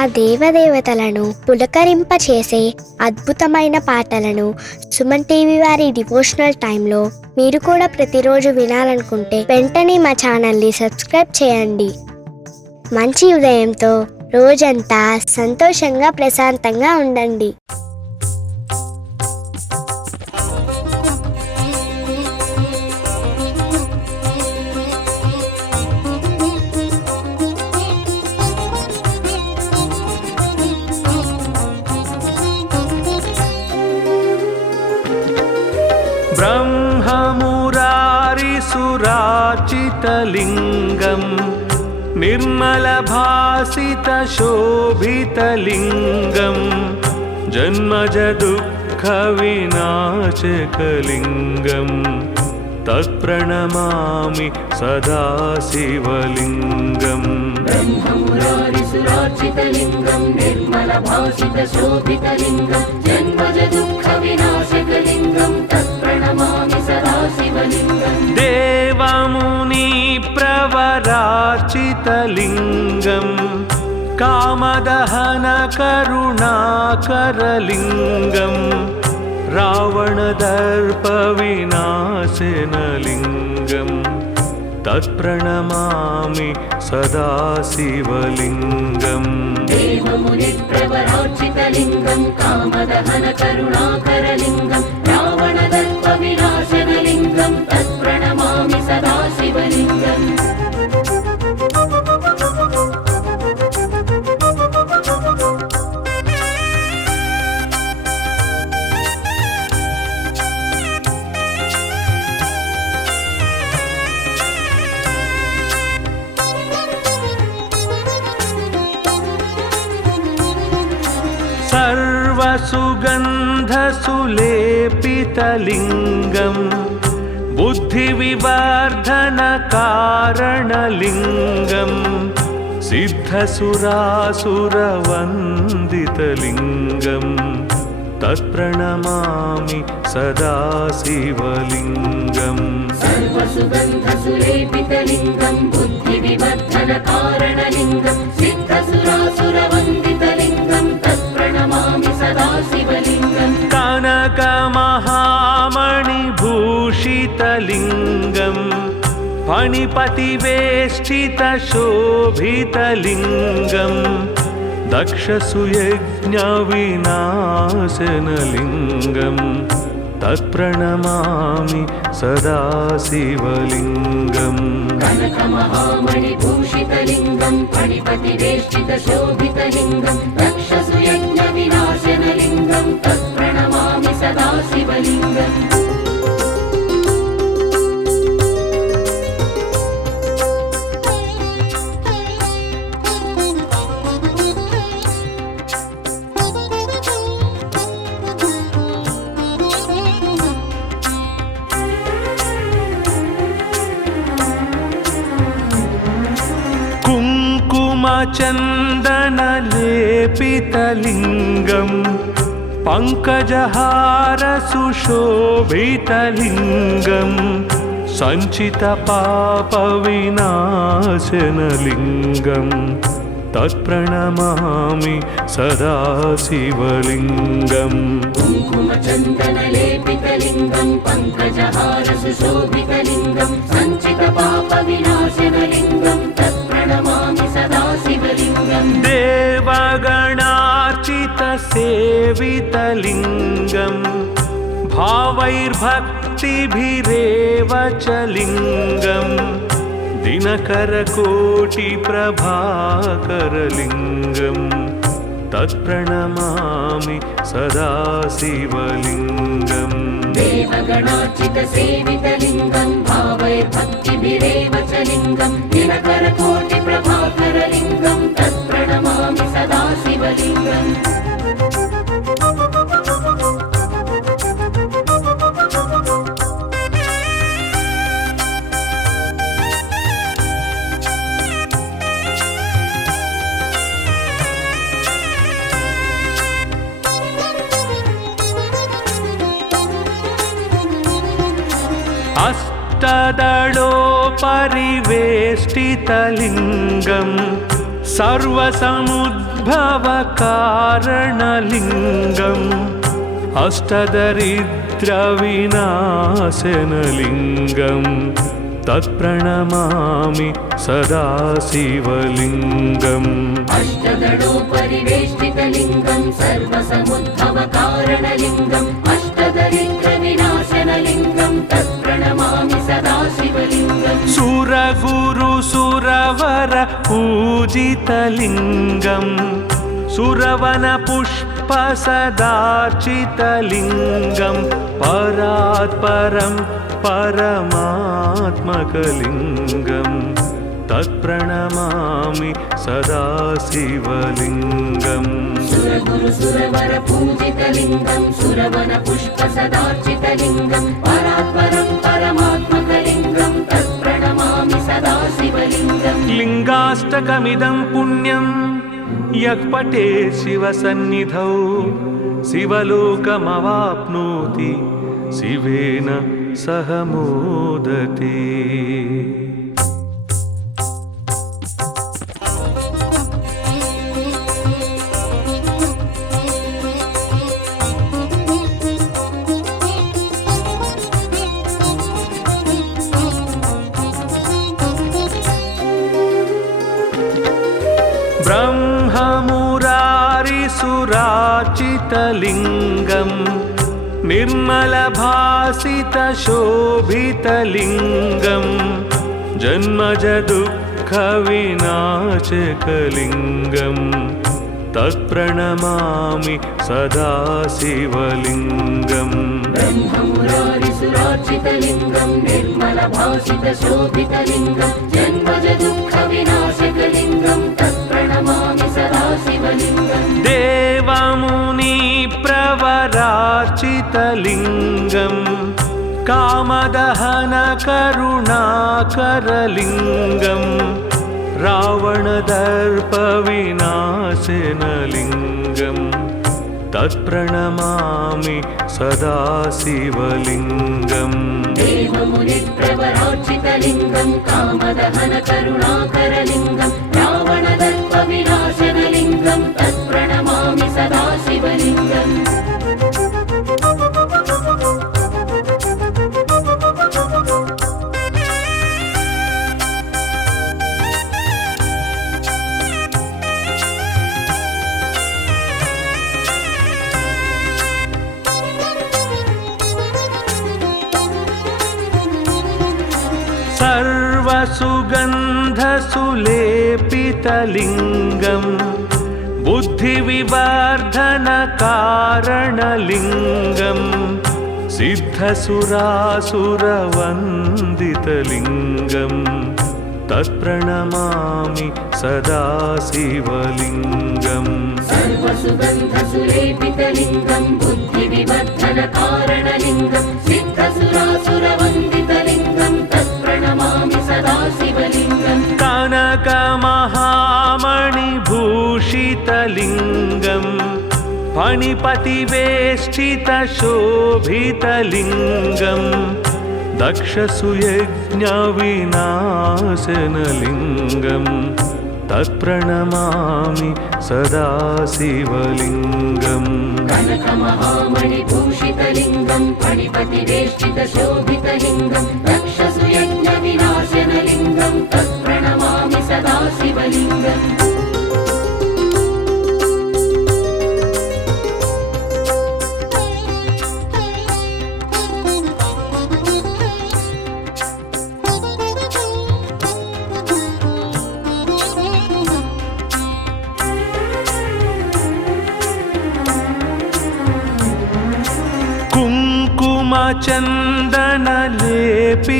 ఆ దేవదేవతలను పులకరింపచేసే అద్భుతమైన పాటలను సుమన్ టీవీ వారి డివోషనల్ టైంలో మీరు కూడా ప్రతిరోజు వినాలనుకుంటే వెంటనే మా ఛానల్ని సబ్స్క్రైబ్ చేయండి. మంచి ఉదయంతో రోజంతా సంతోషంగా ప్రశాంతంగా ఉండండి. ब्रह्ममुरारिसुराचितलिङ्गं निर्मलभासितशोभितलिङ्गं जन्मजदुःखविनाशकलिङ्गं तत्प्रणमामि सदा शिवलिङ्गम्. ब्रह्ममुरारिसुराचितलिङ्गं निर्मलभासितशोभितलिङ्गं जन्मजदुःखविनाशकलिङ्गं तत्प्रणमामि सदा शिवलिङ्गम्. देवमुनिप्रवराचितलिङ्गं कामदहनकरुणाकरलिङ्गं रावणदर्पविनाशनलिङ्गं तत्प्रणमामि सदा शिवलिङ्गम्. देवमुनिप्रवराचितलिङ्गं कामदहनकरुणाकरलिङ्गं रावणदर्पविनाशनलिङ्गं तत्प्रणमामि सदा शिवलिङ्गम्. सर्वसुगन्धसुलेपितलिङ्गं बुद्धिविवर्धनकारणलिङ्गं सिद्धसुरासुरवन्दितलिङ्गं तत्प्रणमामि सदा शिवलिङ्गम्. सर्वसुगन्धसुलेपितलिङ्गं बुद्धिविवर्धनकारणलिङ्गं सिद्धसुरासुरवन्दितलिङ्गं तत्प्रणमामि सदा शिवलिङ्गम्. कनकमहामणिभूषितलिङ्गं फणिपतिवेष्टितशोभितलिङ्गं दक्षसुयज्ञविनाशनलिङ्गं तत्प्रणमामि सदा शिवलिङ्गम्. कनकमहामणिभूषितलिङ्गं फणिपतिवेष्टितशोभितलिङ्गं दक्षसुयज्ञविनाशनलिङ्गं तत्प्रणमामि सदा शिवलिङ्गम्. कुङ्कुमचन्दनलेपितलिङ्गं पङ्कजहारसुशोभितलिङ्गं सञ्चितपापविनाशनलिङ्गं तत्प्रणमामि सदा शिवलिङ्गम्. कुङ्कुमचन्दनलेपितलिङ्गं पङ्कजहारसुशोभितलिङ्गं सञ्चितपापविनाशनलिङ्गं तत्प्रणमामि सदा शिवलिङ्गम्. देवगणार्चितसेवितलिङ्गं भावैर्भक्तिभिरेव च लिङ्गं दिनकरकोटिप्रभाकरलिङ्गं तत्प्रणमामि सदा शिवलिङ्गम्. देवगणार्चितसेवितलिङ्गं भावैर्भक्तिभिरेव च लिङ्गं दिनकरकोटिप्रभाकरलिङ्गं तत्प्रणमामि सदा शिवलिङ्गम्. अष्टदलोपरिवेष्टितलिङ्गं सर्वसमुद्र उद्भवकारणलिङ्गम् अष्टदरिद्रविनाशनलिङ्गं तत्प्रणमामि सदा शिवलिङ्गम् अष्टदलोपरिवेष्टितलिङ्गं सर्वसमुद्भवकारणलिङ्गम् अष्टदरिद्रविनाशनलिङ्गं तत्प्रणमामि सदा शिवलिङ्गम् सुरगुरुसुरवर पूजितलिङ्गम् सुरवनपुष्पसदार्चितलिङ्गं परात्परं परमात्मकलिङ्गं तत्प्रणमामि सदा शिवलिङ्गम् सुरगुरुसुरवर पूजितलिङ्गं सुरवनपुष्पसदार्चितलिङ्गं परात्परं परमात्मकलिङ्गं तत्प्रणमामि सदा शिवलिङ्गम् लिङ्गाष्टकमिदं पुण्यं यः पठे शिवसन्निधौ शिवलोकमवाप्नोति शिवेन सह मोदते। ब्रह्ममुरारिसुरार्चितलिङ्गं निर्मलभासितशोभितलिङ्गं जन्मजदुःखविनाशकलिङ्गं तत्प्रणमामि सदा शिवलिङ्गम् ब्रह्ममुरारिसुरार्चितलिङ्गं निर्मलभासितशोभितलिङ्गं जन्मजदुःखविनाशकलिङ्गं तत्प्रणमामि सदा शिवलिङ्गम् देवमुनिप्रवरार्चितलिङ्गं कामदहनकरुणाकरलिङ्गं रावणदर्पविनाशनलिङ्गं तत्प्रणमामि सदा शिवलिङ्गम् देवमुनिप्रवरार्चितलिङ्गं कामदहनकरुणाकरलिङ्गं रावणदर्पविनाशनलिङ्गं तत्प्रणमामि सदा शिवलिङ्गम् सर्वसुगन्धसुलेपितलिङ्गं बुद्धिविवर्धनकारणलिङ्गं सिद्धसुरासुरवन्दितलिङ्गं तत्प्रणमामि सदा शिवलिङ्गम् सर्वसुगन्धसुलेपितलिङ्गं बुद्धिविवर्धनकारणलिङ्गं सिद्धसुरासुरवन्दितलिङ्गं तत्प्रणमामि सदा शिवलिङ्गम् कनकमहामणिभूषितलिङ्गं फणिपतिवेष्टितशोभितलिङ्गं दक्षसुयज्ञविनाशनलिङ्गं तत्प्रणमामि सदा शिवलिङ्गम् कनकमहामणिभूषितलिङ्गं फणिपतिवेष्टितशोभितलिङ्गं दक्षसुयज्ञविनाशनलिङ्गं तत्प्रणमामि सदा शिवलिङ्गम्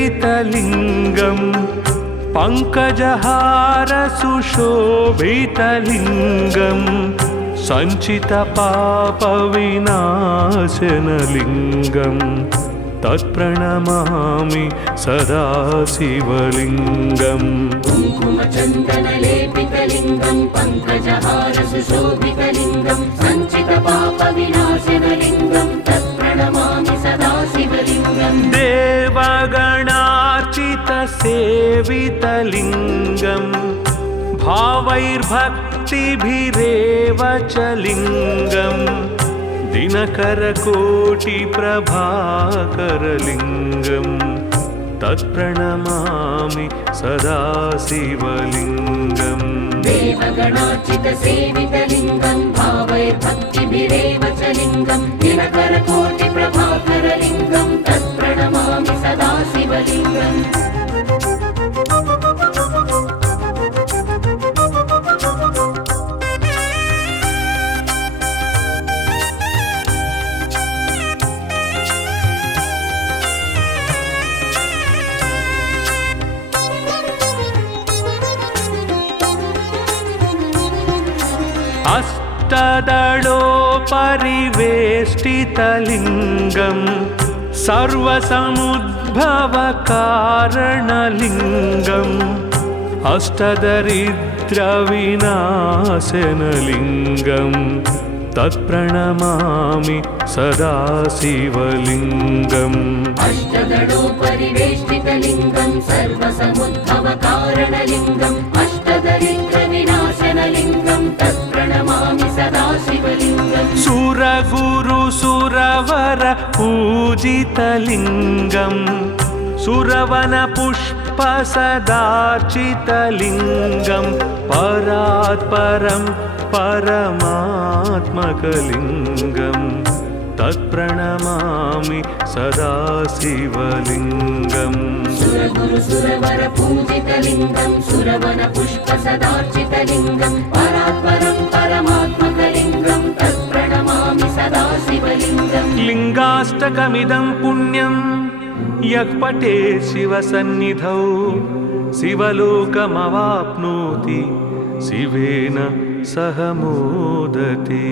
कुङ्कुमचन्दनलेपितलिङ्गं पङ्कजहारसुशोभितलिङ्गं सञ्चितपापविनाशनलिङ्गं तत्प्रणमामि सदा शिवलिङ्गम् कुङ्कुमचन्दनलेपितलिङ्गं पङ्कजहारसुशोभितलिङ्गं सञ्चितपापविनाशनलिङ्गं तत्प्रणमामि सदा शिवलिङ्गम् देवगणार्चितसेवितलिङ्गं भाव भावैर्भक्तिभिरेव च लिङ्गम् दिनकरकोटिप्रभाकरलिङ्गम् तत्प्रणमामि सदा शिवलिङ्गम् देवगणार्चितसेवितलिङ्गं भावैर्भक्तिभिरेव च लिङ्गं दिनकरकोटिप्रभाकरलिङ्गं तत्प्रणमामि सदा शिवलिङ्गम् अष्टदलोपरिवेष्टितलिङ्गम् सर्वसमुद्भवकारणलिङ्गम् अष्टदरिद्रविनाशनलिङ्गम् तत्प्रणमामि सदा शिवलिङ्गम् अष्टदलोपरिवेष्टितलिङ्गं सर्वसमुद्भवकारणलिङ्गम् अष्टदरिद्रविनाशनलिङ्गं तत्प्रणमामि सदा शिवलिङ्गम् सुरगुरुसुरवर पूजितलिङ्गम् सुरवनपुष्पसदार्चितलिङ्गम् परात्परं परमात्मकलिङ्गम् तत्प्रणमामि सदा शिवलिङ्गम् सुरगुरुसुरवर पूजितलिङ्गं सुरवनपुष्पसदार्चितलिङ्गं परात्परं परमात्मकलिङ्गं तत्प्रणमामि सदा शिवलिङ्गम् लिङ्गाष्टकमिदं पुण्यं यः पठेत् शिवसन्निधौ शिवलोकमवाप्नोति शिवेन सह मोदते।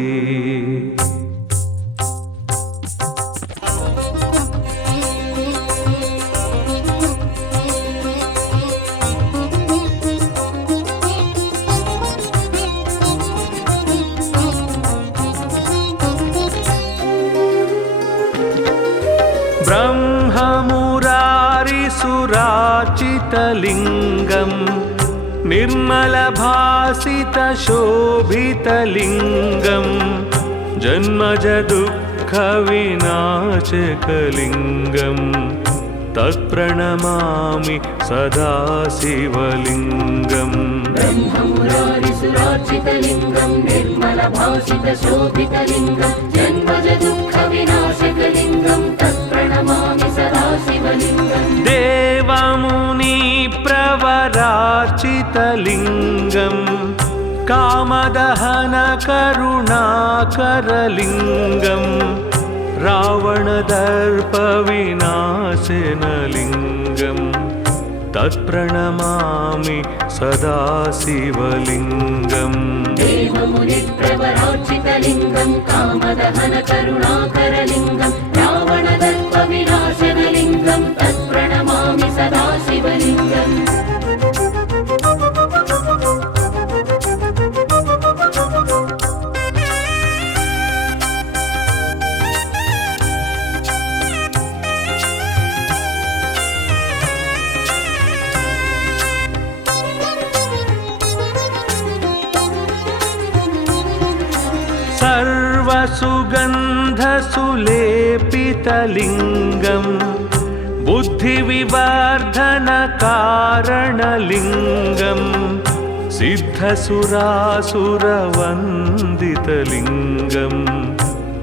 ब्रह्ममुरारिसुरार्चितलिङ्गम् निर्मलभासितशोभितलिङ्गम् जन्मजदुःखविनाशकलिङ्गम् तत्प्रणमामि सदा शिवलिङ्गम् ब्रह्ममुरारिसुरार्चितलिङ्गं निर्मलभासितशोभितलिङ्गं जन्मजदुःखविनाशकलिङ्गं तत्प्रणमामि सदा शिवलिङ्गम् देवमुनिप्रवरार्चितलिङ्गम् कामदहनकरुणाकरलिङ्गम् रावणदर्पविनाशनलिङ्गम् तत्प्रणमामि सदा शिवलिङ्गम् देवमुनिप्रवरार्चितलिङ्गं कामदहनकरुणाकरलिङ्गं रावणदर्पविनाशनलिङ्गं तत्प्रणमामि सदा शिवलिङ्गम् सर्वसुगन्धसुलेपितलिङ्गम् बुद्धिविवर्धनकारणलिङ्गम् सिद्धसुरासुरवन्दितलिङ्गम्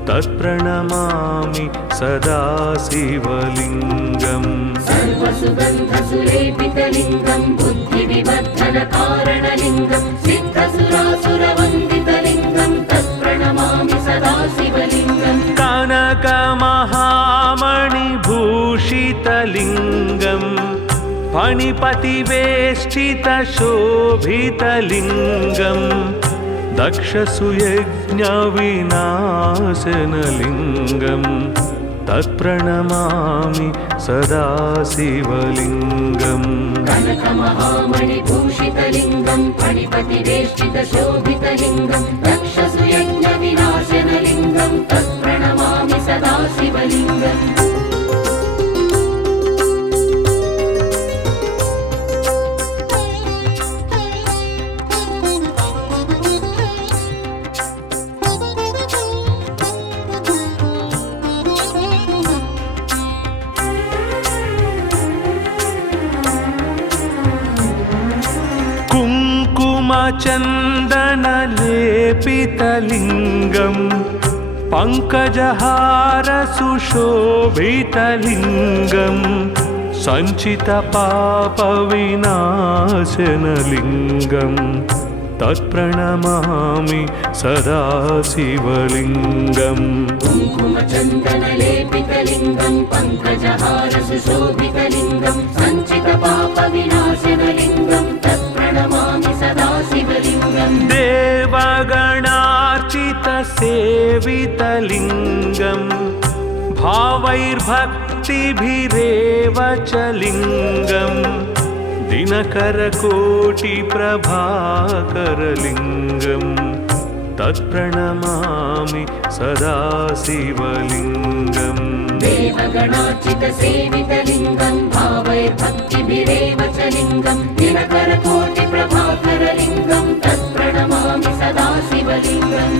तत्प्रणमामि सदा शिवलिङ्गम् सर्वसुगन्धसुलेपितलिङ्गं बुद्धिविवर्धनकारणलिङ्गं सिद्धसुरासुरवन्दितलिङ्गं तत्प्रणमामि सदा शिवलिङ्गम् कनकमहामणिभूषितलिङ्गम् फणिपतिवेष्टितशोभितलिङ्गम् दक्षसुयज्ञविनाशनलिङ्गम् तत्प्रणमामि सदा शिवलिङ्गम् कनकमहामणिभूषितलिङ्गं फणिपतिवेष्टितशोभितलिङ्गं दक्षसुयज्ञविनाशनलिङ्गं तत्प्रणमामि सदा शिवलिङ्गम् कुङ्कुमचन्दनलेपितलिङ्गम् पङ्कजहार सुशोभितलिङ्गम् सञ्चितपापविनाशनलिङ्गम् तत्प्रणमामि सदा शिवलिङ्गम् कुङ्कुमचन्दनलेपितलिङ्गम् पङ्कजहार सुशोभितलिङ्गम् सञ्चितपापविनाशनलिङ्गम् तत्प्रणमामि सदा शिवलिङ्गम् देवगणार्चितसेवितलिङ्गम् भावैर्भक्तिभिरेव च लिङ्गम् दिनकरकोटिप्रभाकरलिङ्गम् तत्प्रणमामि सदा शिवलिङ्गम् देवगणार्चितसेवितलिङ्गम् भावैर्भक्तिभिरेव च लिङ्गम् दिनकरकोटिप्रभाकरलिङ्गम् तत्प्रणमामि सदा शिवलिङ्गम्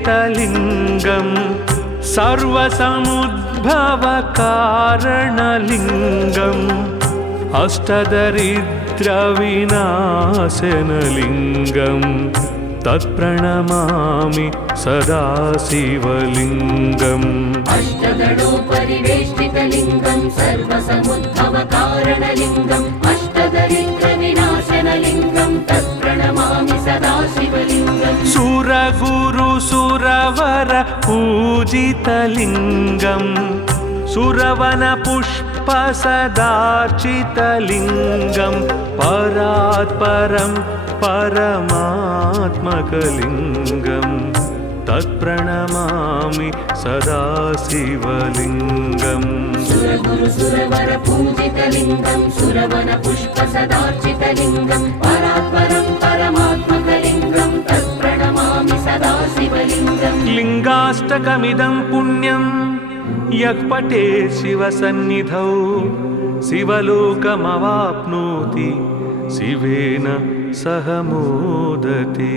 अष्टदलोपरिवेष्टितलिङ्गम् सर्वसमुद्भवकारणलिङ्गम् अष्टदरिद्रविनाशनलिङ्गम् तत्प्रणमामि सदा शिवलिङ्गम् अष्टदलोपरिवेष्टितलिङ्गम् सर्वसमुद्भवकारणलिङ्गम् अष्टदरिद्रविनाशनलिङ्गम् तत्प्रणमामि सदा शिवलिङ्गम् सुरगुरुसुरवर पूजितलिङ्गम् सुरवनपुष्पसदार्चितलिङ्गम् परात्परं परमात्मकलिङ्गम् तत्प्रणमामि सदा शिवलिङ्गम् सुरगुरुसुरवर पूजितलिङ्गम् सुरवनपुष्पसदार्चितलिङ्गम् परात्परं परमात्मकलिङ्गम् तत्प्रणमामि सदा शिवलिङ्गम् लिङ्गाष्टकमिदं पुण्यं यः पठे शिवसन्निधौ शिवलोकमवाप्नोति शिवेन सह मोदते।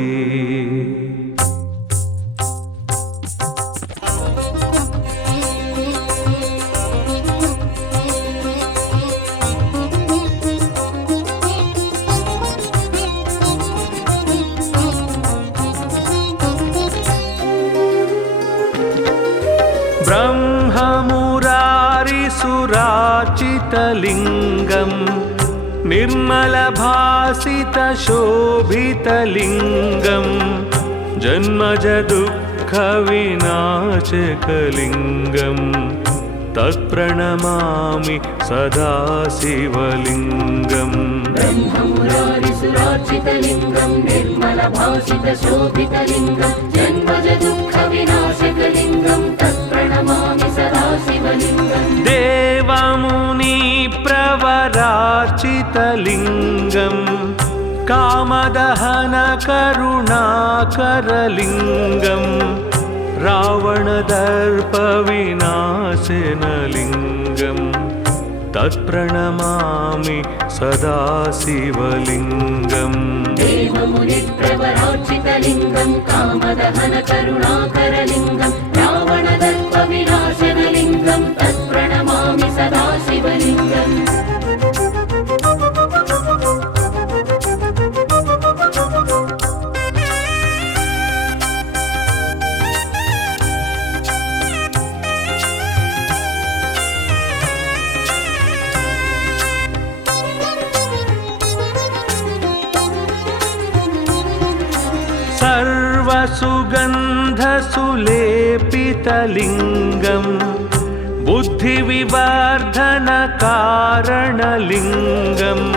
ब्रह्ममुरारिसुरार्चितलिङ्गम् निर्मलभासितशोभितलिङ्गम् जन्मजदुःखविनाशकलिङ्गम् तत्प्रणमामि सदा शिवलिङ्गम् ब्रह्ममुरारिसुरार्चितलिङ्गम् निर्मलभासितशोभितलिङ्गम् जन्मजदुःखविनाशकलिङ्गम् तत्प्रणमामि सदा शिवलिङ्गम् देवमुनिप्रवरार्चितलिङ्गम् कामदहनकरुणाकरलिङ्गम् रावणदर्पविनाशनलिङ्गम् तत्प्रणमामि सदा शिवलिङ्गम् देवमुनिप्रवरार्चितलिङ्गम् कामदहनकरुणाकरलिङ्गम् रावणदर्पविनाशनलिङ्गम् तत्प्रणमामि सदा शिवलिङ्गम् सर्वसुगन्धसुलेपितलिङ्गम् बुद्धिविवर्धनकारणलिङ्गम्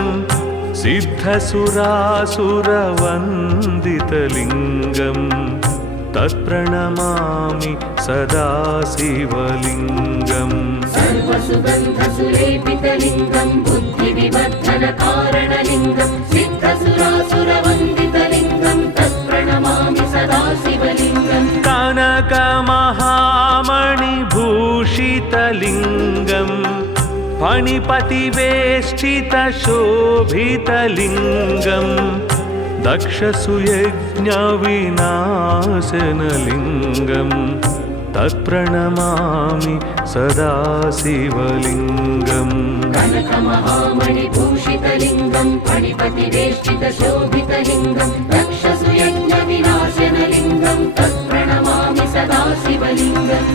सिद्धसुरासुरवन्दितलिङ्गम् तत्प्रणमामि सदा शिवलिङ्गम् सर्वसुगन्धसुलेपितलिङ्गम् बुद्धिविवर्धनकारणलिङ्गम् सिद्धसुरासुरवन्दितलिङ्गम् तत्प्रणमामि सदा शिवलिङ्गम् कनकमहामणि भूषितलिङ्गं फणिपतिवेष्टितशोभितलिङ्गं दक्षसुयज्ञविनाशनलिङ्गं तत्प्रणमामि सदा शिवलिङ्गम् कनकमहामणिभूषितलिङ्गं फणिपतिवेष्टितशोभितलिङ्गं दक्षसुयज्ञविनाशनलिङ्गं तत्प्रणमामि सदा शिवलिङ्गम्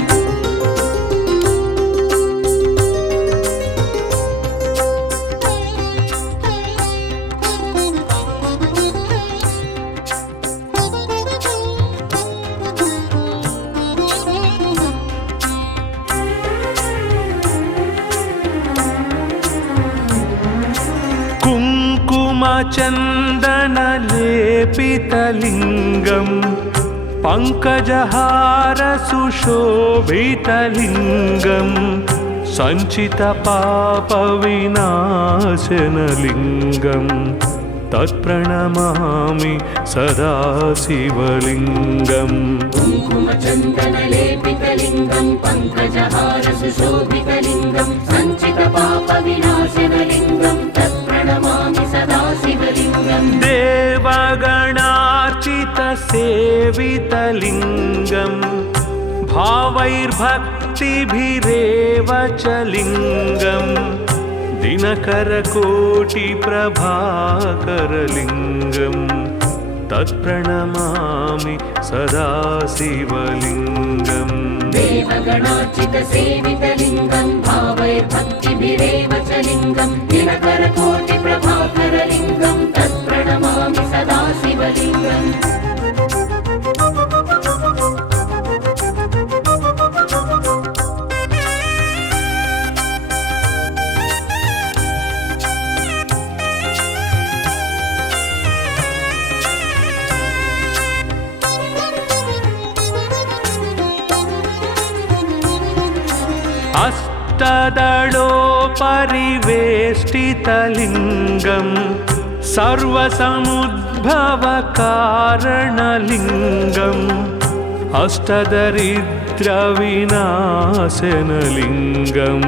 कुङ्कुमचन्दनलेपितलिङ्गं पङ्कजहारसुशोभितलिङ्गं सञ्चितपापविनाशनलिङ्गं तत्प्रणमामि सदा शिवलिङ्गम् कुङ्कुमचन्दनलेपितलिङ्गं पङ्कजहारसुशोभितलिङ्गं सञ्चितपापविनाशनलिङ्गं तत्प्रणमामि सदा शिवलिङ्गम् देवगणार्चितसेवितलिङ्गं भावैर्भक्तिभिरेव च लिङ्गं दिनकरकोटिप्रभाकरलिङ्गं तत्प्रणमामि सदा शिवलिङ्गम् देवगणार्चितसेवितलिङ्गं भावैर्भक्तिभिरेव च लिङ्गं दिनकरकोटिप्रभाकरलिङ्गं तत्प्रणमामि सदा शिवलिङ्गम् अष्टदलोपरिवेष्टितलिङ्गं सर्वसमुद्भवकारणलिङ्गं अष्टदरिद्रविनाशनलिङ्गं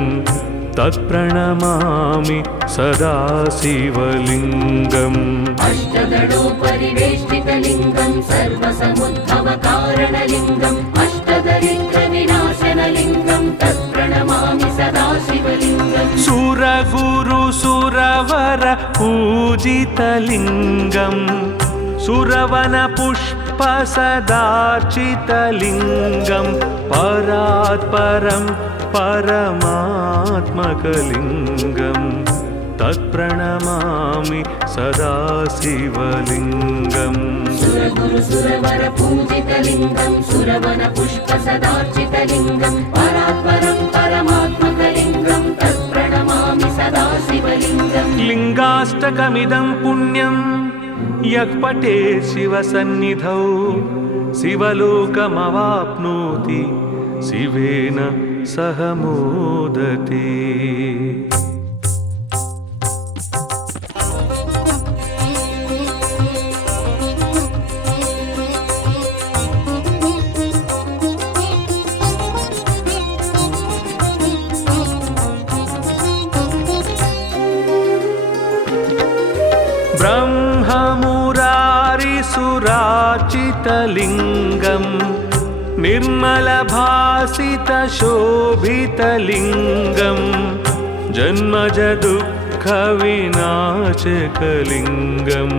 तत्प्रणमामि सदा शिवलिङ्गम् अष्टदलोपरिवेष्टितलिङ्गं सर्वसमुद्भवकारणलिङ्गम् अष्टदरिद्रविनाशनलिङ्गं तत्प्रणमामि सदा शिवलिङ्गम् सुरगुरुसुरवर पूजितलिङ्गं सुरवनपुष्पसदार्चितलिङ्गं परात्परं परमात्मकलिङ्गं तत्प्रणमामि सदा शिवलिङ्गम् सुरगुरुसुरवर पूजितलिङ्गं सुरवनपुष्पसदार्चितलिङ्गं परात्परं परमात्मकलिङ्गं तत्प्रणमामि सदा शिवलिङ्गम् लिङ्गाष्टकमिदं पुण्यं यः पठेत् शिवसन्निधौ शिवलोकमवाप्नोति शिवेन सह मोदते। ब्रह्ममुरारिसुरार्चितलिङ्गं निर्मलभासितशोभितलिङ्गं जन्मजदुःखविनाशकलिङ्गं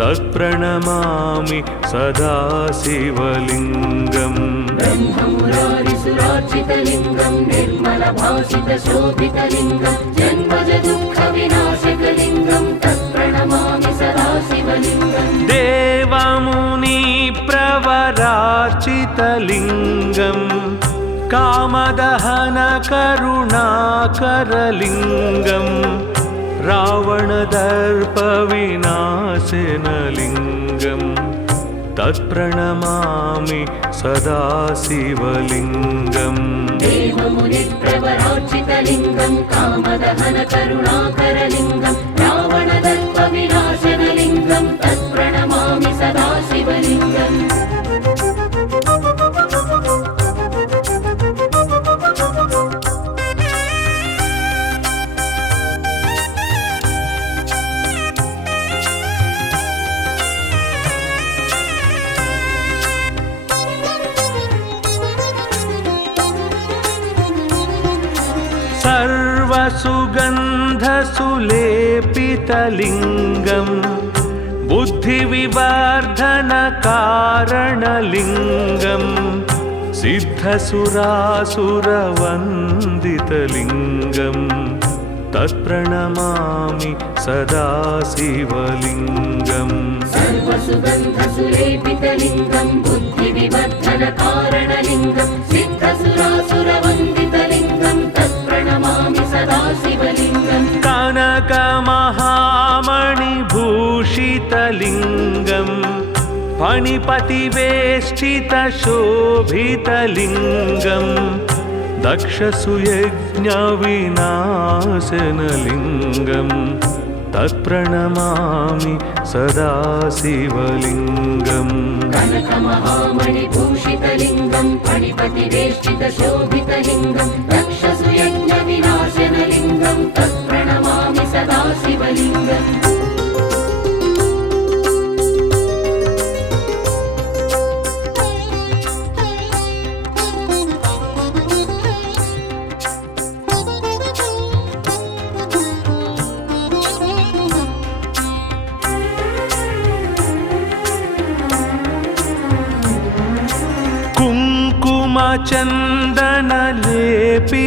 तत्प्रणमामि सदा शिवलिङ्गम् ब्रह्ममुरारिसुरार्चितलिङ्गं निर्मलभासितशोभितलिङ्गं जन्मजदुःखविनाशकलिङ्गं तत्प्रणमामि सदा शिवलिङ्गम् देवमुनिप्रवरार्चितलिङ्गं कामदहनकरुणाकरलिङ्गं रावणदर्पविनाशनलिङ्गं तत्प्रणमामि सदा शिवलिङ्गम् देवमुनिप्रवरार्चितलिङ्गं कामदहनकरुणाकरलिङ्गं रावणदर्पविनाशनलिङ्गं तत्प्रणमामि सदा शिवलिङ्गम् सर्वसुगन्धसुलेपितलिङ्गं बुद्धिविवर्धनकारणलिङ्गं सिद्धसुरासुरवन्दितलिङ्गं तत्प्रणमामि सदा शिवलिङ्गम् सर्वसुगन्धसुलेपितलिङ्गं बुद्धिविवर्धनकारणलिङ्गं सिद्धसुरासुरवन्दितलिङ्गं तत्प्रणमामि सदा शिवलिङ्गम् कनकमहामणिभूषितलिङ्गं फणिपतिवेष्टितशोभितलिङ्गं दक्षसुयज्ञविनाशनलिङ्गं तत्प्रणमामि सदा शिवलिङ्गम् कनकमहामणिभूषितलिङ्गं फणिपतिवेष्टितशोभितलिङ्गं दक्षसुयज्ञविनाशनलिङ्गं तत्प्रणमामि सदा शिवलिङ्गम्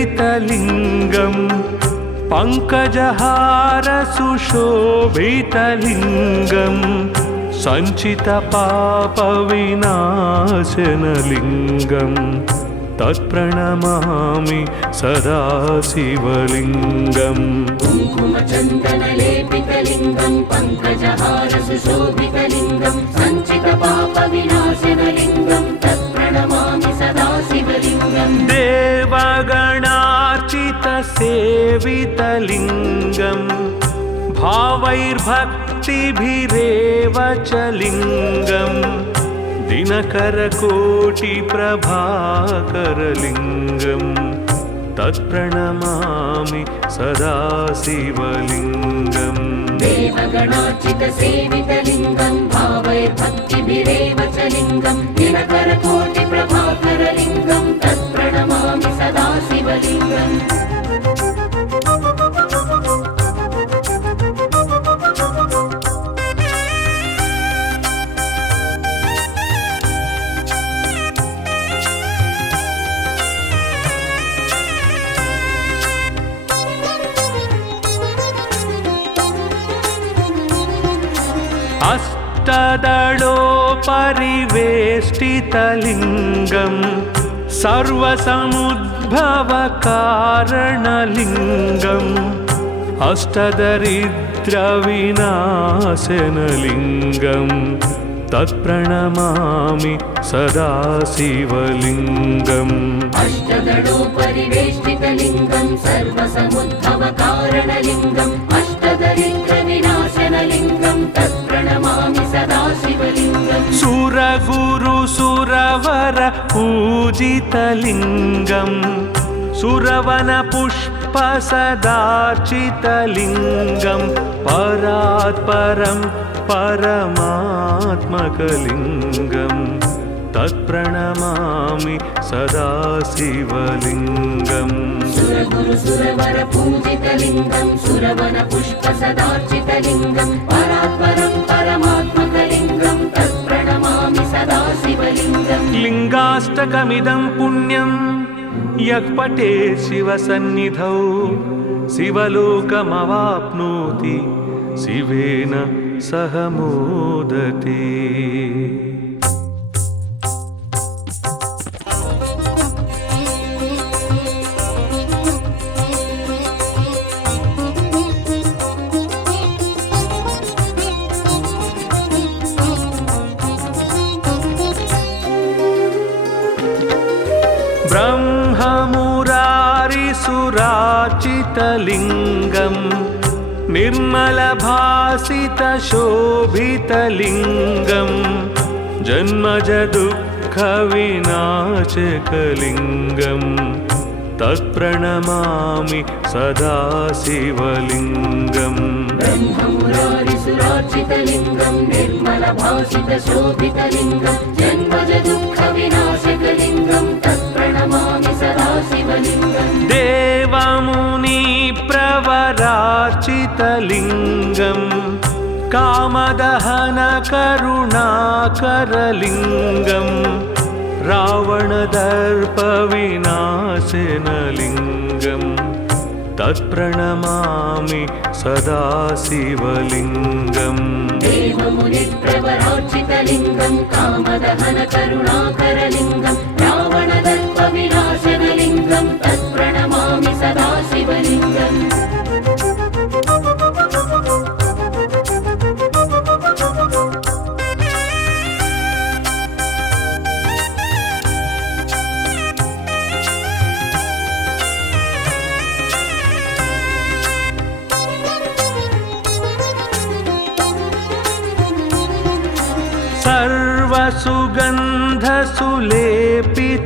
कुङ्कुमचन्दनलेपितलिङ्गं पङ्कजहारसुशोभितलिङ्गं सञ्चितपापविनाशनलिङ्गं तत्प्रणमामि सदा शिवलिङ्गम् कुङ्कुमचन्दनलेपितलिङ्गं पङ्कजहारसुशोभितलिङ्गं सञ्चितपापविनाशनलिङ्गं तत्प्रणमामि सदा शिवलिङ्गम् देवगणार्चितसेवितलिङ्गं भावैर्भक्तिभिरेव च लिङ्गं दिनकरकोटिप्रभाकरलिङ्गं तत्प्रणमामि सदा शिवलिङ्गम् देवगणार्चितसेवितलिङ्गं भावैर्भक्तिभिरेव च लिङ्गं दिनकरकोटिप्रभाकरलिङ्गं तत्प्रणमामि सदा शिवलिङ्गम् अष्टदलोपरिवेष्टितलिङ्गं सर्वसमुद्भवकारणलिङ्गम् अष्टदरिद्रविनाशनलिङ्गं तत्प्रणमामि सदा शिवलिङ्गम् अष्टदलोपरिवेष्टितलिङ्गं सर्वसमुद्भवकारणलिङ्गम् अष्टदरिद्रविनाशनलिङ्गं तत्प्रणमामि सदा शिवलिङ्गम् सुरगुरुसुरवर पूजितलिङ्गं सुरवनपुष्पसदार्चितलिङ्गं परात्परं परमात्मकलिङ्गं तत्प्रणमामि सदा शिवलिङ्गम् सुरगुरुसुरवर पूजितलिङ्गं सुरवनपुष्पसदार्चितलिङ्गं परात्परं परमात्मकलिङ्गं तत्प्रणमामि सदा शिवलिङ्गम् लिङ्गाष्टकमिदं पुण्यं यः पठेत् शिवसन्निधौ शिवलोकमवाप्नोति शिवेन सह मोदते। ब्रह्ममुरारिसुरार्चितलिङ्गं निर्मलभासितशोभितलिङ्गं जन्मजदुःखविनाशकलिङ्गं तत्प्रणमामि सदा शिवलिङ्गम् ब्रह्ममुरारिसुरार्चितलिङ्गं निर्मलभासितशोभितलिङ्गं जन्मजदुःखविनाशकलिङ्गं तत्प्रणमामि सदा शिवलिङ्गम् देवमुनिप्र कामदहनकारितलिङ्गं कामदहनकरुणाकरलिङ्गं रावणदर्पविनाशनलिङ्गं तत्प्रणमामि सदा शिवलिङ्गम् देवमुनिप्रवरार्चितलिङ्गं कामदहनकरुणाकरलिङ्गं रावणदर्पविनाशनलिङ्गं तत्प्रणमामि सदा शिवलिङ्गम्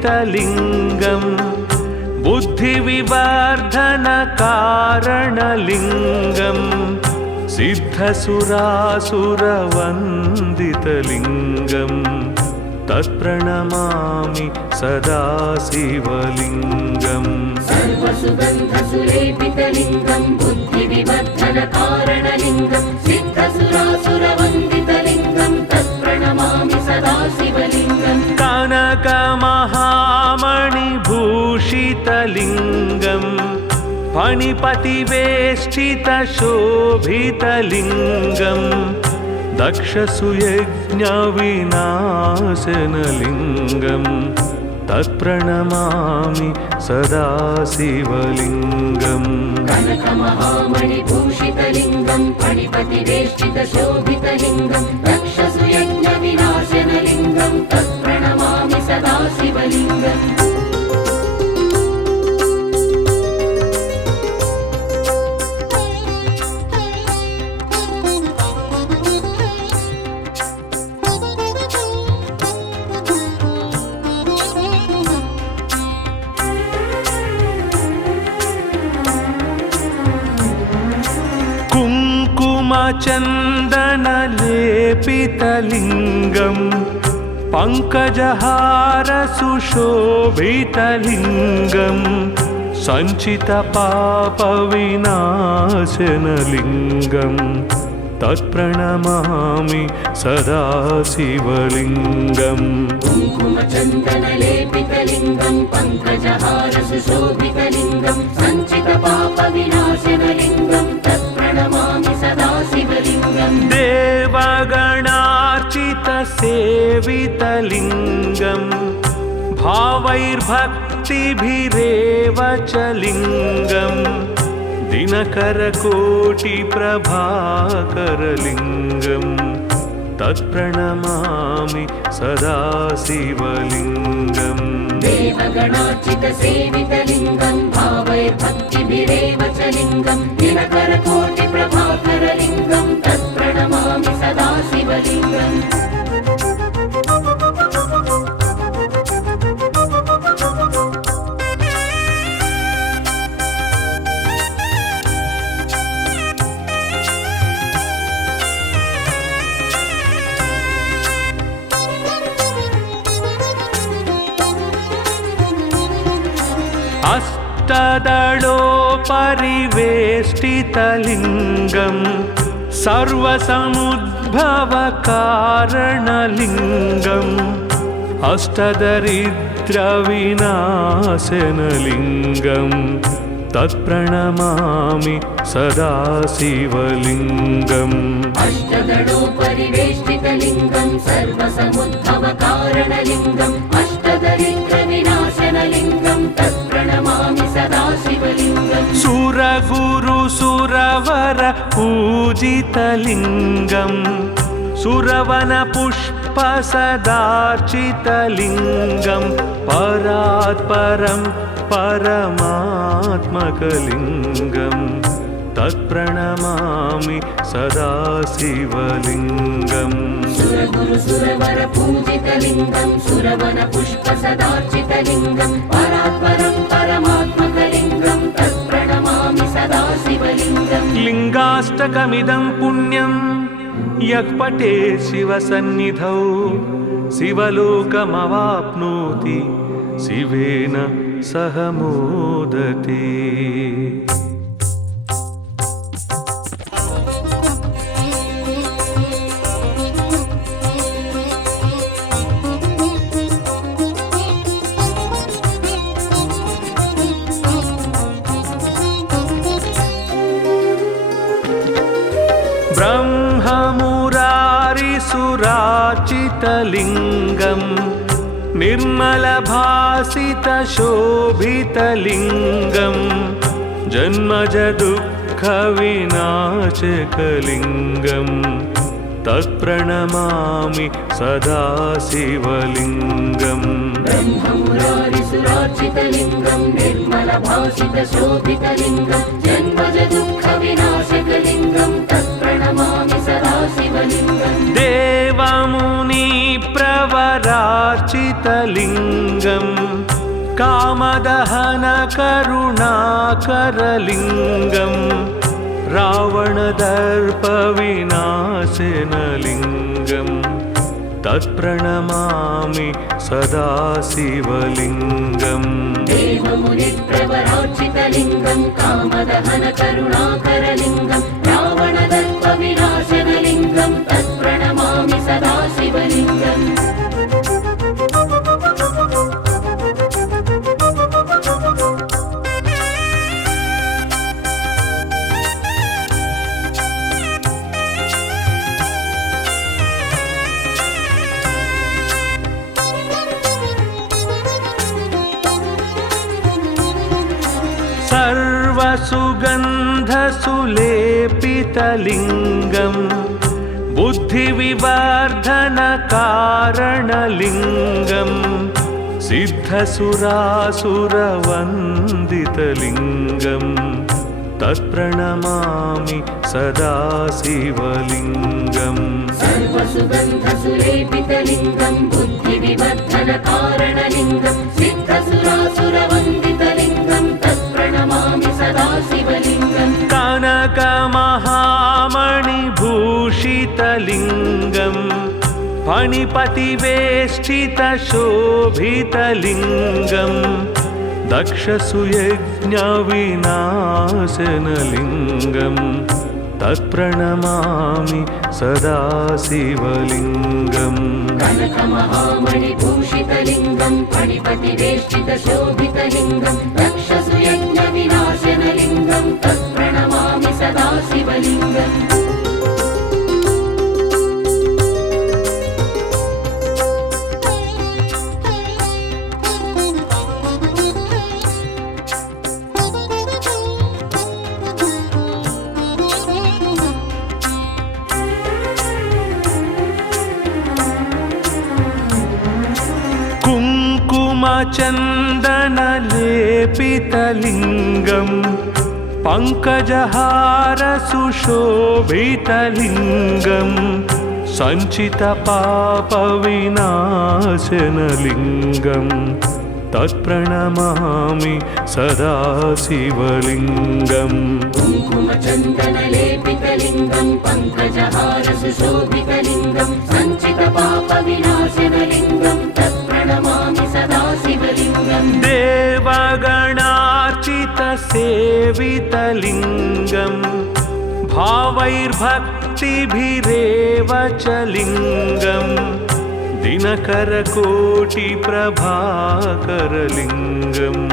सर्वसुगन्धसुलेपितलिङ्गं बुद्धिविवर्धनकारणलिङ्गं सिद्धसुरासुरवन्दितलिङ्गं तत्प्रणमामि सदा शिवलिङ्गम् सर्वसुगन्धसुलेपितलिङ्गं बुद्धिविवर्धनकारणलिङ्गं सिद्धसुरासुरवन्दितलिङ्गं तत्प्रणमामि सदा शिवलिङ्गम् कनकमहामणिभूषितलिङ्गं फणिपतिवेष्टितशोभितलिङ्गं दक्षसुयज्ञविनाशनलिङ्गं तत्प्रणमामि सदा शिवलिङ्गम् कनकमहामणिभूषितलिङ्गं फणिपतिवेष्टितशोभितलिङ्गं दक्षसुयज्ञविनाशनलिङ्गं तत्प्रणमामि सदा शिवलिङ्गम् कुङ्कुमचन्दनलेपितलिङ्गं पङ्कजहारसुशोभितलिङ्गं सञ्चितपापविनाशनलिङ्गं तत्प्रणमामि सदा शिवलिङ्गम् कुङ्कुमचन्दनलेपितलिङ्गं पङ्कजहारसुशोभितलिङ्गं सञ्चितपापविनाशनलिङ्गं तत्प्रणमामि सदा शिवलिङ्गम् देवगणार्चितसेवितलिङ्गं भावैर्भक्तिभिरेव च लिङ्गं दिनकरकोटिप्रभाकरलिङ्गं तत्प्रणमामि सदा शिवलिङ्गम् देवगणार्चितसेवितलिङ्गं भावैर्भक्तिभिरेव च लिङ्गं दिनकरकोटिप्रभाकरलिङ्गं तत्प्रणमामि सदा शिवलिङ्गम् अष्टदलोपरिवेष्टितलिङ्गं सर्वसमुद्भवकारणलिङ्गं अष्टदरिद्रविनाशनलिङ्गं तत्प्रणमामि सदा शिवलिङ्गम् अष्टदलोपरिवेष्टितलिङ्गं सर्वसमुद्भवकारणलिङ्गम् अष्टदरिद्रविनाशनलिङ्गं तत्प्रणमामि सदा शिवलिङ्गम् सुरगुरुसुरवर पूजितलिङ्गं सुरवनपुष्पसदार्चितलिङ्गं परात्परं परमात्मकलिङ्गं तत्प्रणमामि सदा शिवलिङ्गम् सुरगुरुसुरवर पूजितलिङ्गं सुरवनपुष्पसदार्चितलिङ्गं परात्परं परमात्मकलिङ्गं तत्प्रणमामि सदा शिवलिङ्गम् लिङ्गाष्टकमिदं पुण्यं यः पठेत् शिवसन्निधौ शिवलोकमवाप्नोति शिवेन सह मोदते। भासितलिङ्गम् निर्मलभासितशोभितलिङ्गम् जन्मज दुःखविनाशकलिङ्गम् तत्प्रणमामि सदा शिवलिङ्गम् ब्रह्ममुरारिसुरार्चितलिङ्गं निर्मलभासितशोभितलिङ्गं जन्मज दुःखविनाशकलिङ्गं तत्प्रणमामि सदा शिवलिङ्गम् देवमुनिप्रवरार्चितलिङ्गम् कामदहनकरुणाकरलिङ्गम् रावणदर्पविनाशनलिङ्गम् तत्प्रणमामि सदा शिवलिङ्गम् देवमुनिप्रवरार्चितलिङ्गं कामदहनकरुणाकरलिङ्गं रावणदर्पविनाशनलिङ्गं तत्प्रणमामि सदा शिवलिङ्गम् सर्वसुगन्धसुलेपितलिङ्गम् बुद्धिविवर्धनकारणलिङ्गम् सिद्धसुरासुरवन्दितलिङ्गम् तत्प्रणमामि सदा शिवलिङ्गम् सर्वसुगन्धसुलेपितलिङ्गं बुद्धिविवर्धनकारणलिङ्गं सिद्धसुरासुरवन्दितलिङ्गं तत्प्रणमामि सदा शिवलिङ्गम् कनकमहामणिभूषितलिङ्गम् फणिपतिवेष्टितशोभितलिङ्गम् दक्षसुयज्ञविनाशनलिङ्गम् तत्प्रणमामि सदा शिवलिङ्गम् कनकमहामणिभूषितलिङ्गं फणिपतिवेष्टितशोभितलिङ्गं दक्षसुयज्ञविनाशनलिङ्गं तत्प्रणमामि सदा शिवलिङ्गम् कुङ्कुमचन्दनलेपितलिङ्गम् पङ्कजहारसुशोभितलिङ्गम् सञ्चितपापविनाशनलिङ्गम् तत्प्रणमामि सदा शिवलिङ्गम् कुङ्कुमचन्दनलेपितलिङ्गं पङ्कजहारसुशोभितलिङ्गं सञ्चितपापविनाशनलिङ्गं तत्प्रणमामि सदा शिवलिङ्गम् देवगणार्चितसेवितलिङ्गम् भावैर्भक्तिभिरेव च लिङ्गम् दिनकरकोटिप्रभाकरलिङ्गम्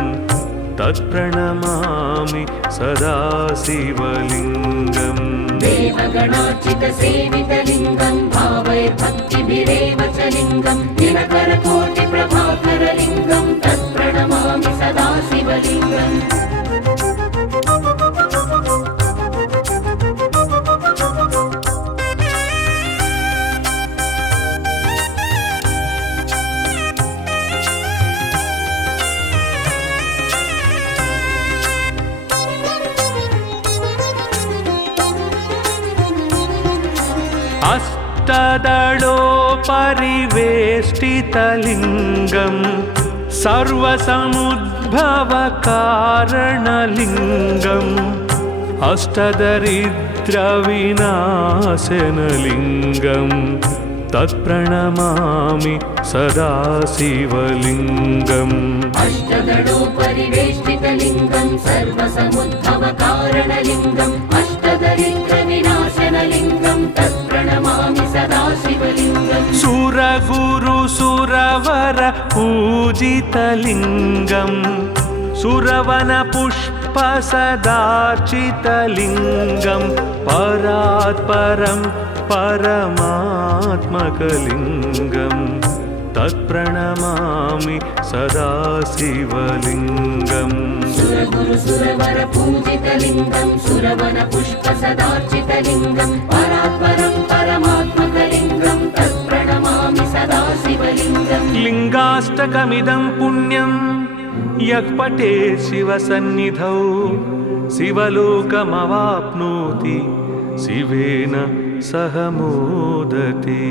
तत्प्रणमामि सदा शिवलिङ्गम् देवगणार्चितसेवितलिङ्गं भावैर्भक्तिभिरेव च लिङ्गं दिनकरकोटिप्रभाकरलिङ्गं तत्प्रणमामि सदा शिवलिङ्गम् अष्टदलोपरिवेष्टितलिङ्गम् सर्वसमुद्भवकारणलिङ्गम् अष्टदरिद्रविनाशनलिङ्गम् तत्प्रणमामि सदा शिवलिङ्गम् अष्टदलोपरिवेष्टितलिङ्गं सर्वसमुद्भवकारणलिङ्गम् अष्टदरिद्रविनाशनलिङ्गं तत्प्रणमामि सदा शिवलिङ्गम् सुरगुरुसुरवर पूजितलिङ्गम् सुरवनपुष्पसदार्चितलिङ्गम् परात् परं परमात्मकलिङ्गं तत्प्रणमामि सदा शिवलिङ्गम् सुरगुरु सुरवर पूजितलिङ्गं सुरवन पुष्प सदार्चितलिङ्गं परात्परं परमात्मकलिङ्गं तत्प्रणमामि सदा शिवलिङ्गम् लिङ्गाष्टकमिदं पुण्यं यः पठेत् शिवसन्निधौ शिवलोकमवाप्नोति शिवेन सह मोदते।